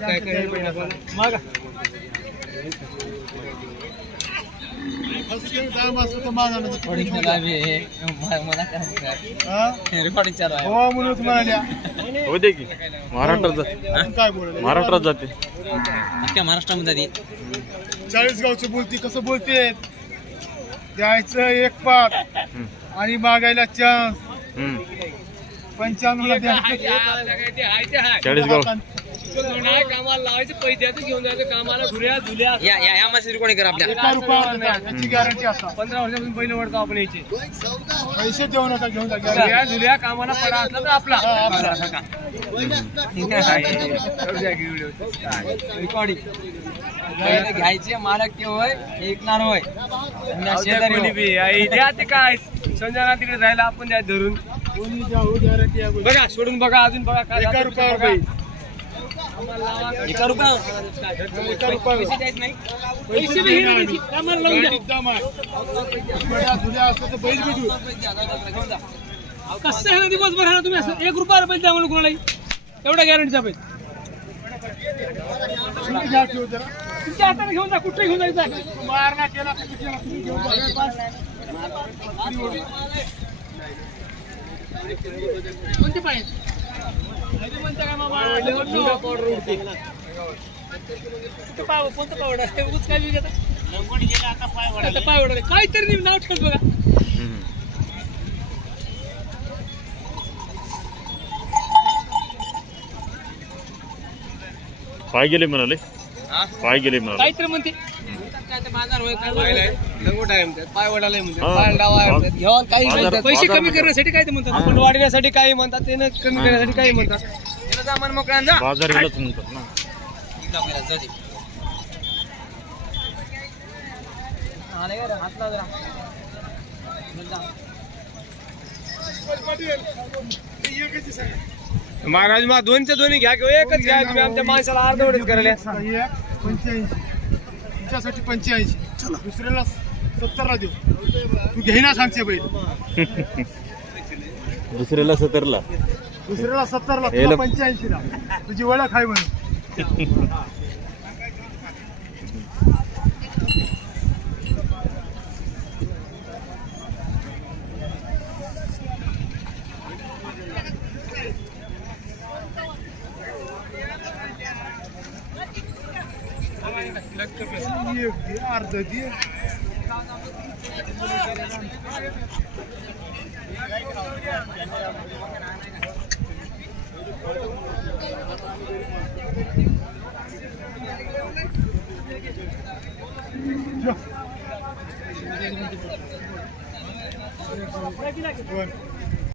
काय काय मागा. हो? हो की. महाराष्ट्रात जाते महाराष्ट्रात जाते. अख्ख्या महाराष्ट्रामध्ये चाळीस गावची बोलती कसं बोलते द्यायचं एक पाच हम्म. आणि मागायला चान्स द्यायचं चाळीस गाव कामाला लावायचे पैसे घेऊन जायचं कामाला घुऱ्या झुल्या या या या मासे रेकॉर्डिंग करा आपल्या एका रुपयावर द्या. याची गॅरंटी असा पंधरा वर्षापासून पहिले वडतो आपण यायचे पैसे देऊ नका घेऊन जा घुऱ्या guarantee. झुल्या कामाला पडा असला तर आपला हा, आपला. रेकॉर्डिंग घ्यायचे मालक ते होय ऐकणार होय कोणी होय. बी आई द्या ते काय संजना तिकडे जायला आपण द्या धरून कोणी द्या हो गॅरंटी आहे बोल. बघा सोडून बघा अजून बघा काय एका रुपयावर बघा. बाई एका रुपयावर. एका देऊ. कसं आहे ना दिवसभर आहे ना तुम्ही? असं एक रुपया रुपये द्या म्हणून कोणालाही. एवढा गॅरंटीचा पैसे. तुमच्या हाताने घेऊन जा कुठे घेऊन जायचं केला. कोणते पाहिजे? पावडर उडते कुठं पाव कोणतं पावडर आहे उगाच काय विकत आता पाय वडा काहीतरी नाव ठेवत बघा हम्म. पाय गेले म्हणाले हा? पाय गेले म्हणाले काहीतरी म्हणते पैसे बाजार कमी. करण्यासाठी काय ते म्हणतात? आपण वाढवण्यासाठी काही म्हणतात ते न कमी करण्यासाठी काही म्हणतात. त्याला जा मन मोकळा जा बाजार गेलाच ना जरा. महाराज मा दोनच्या दोन्ही घ्या किंवा एकच घ्या. तुम्ही आमच्या माणसाला अर्धवटच करायला. एक पंच्याऐंशी. दुसऱ्याला सत्तरला देऊ. तू घेईना सांगते बैल दुसऱ्याला सतरला दुसऱ्याला सत्तरला तुला लो- तुझी ओळख आहे म्हणून. एक दे, अर्ध दे दोन.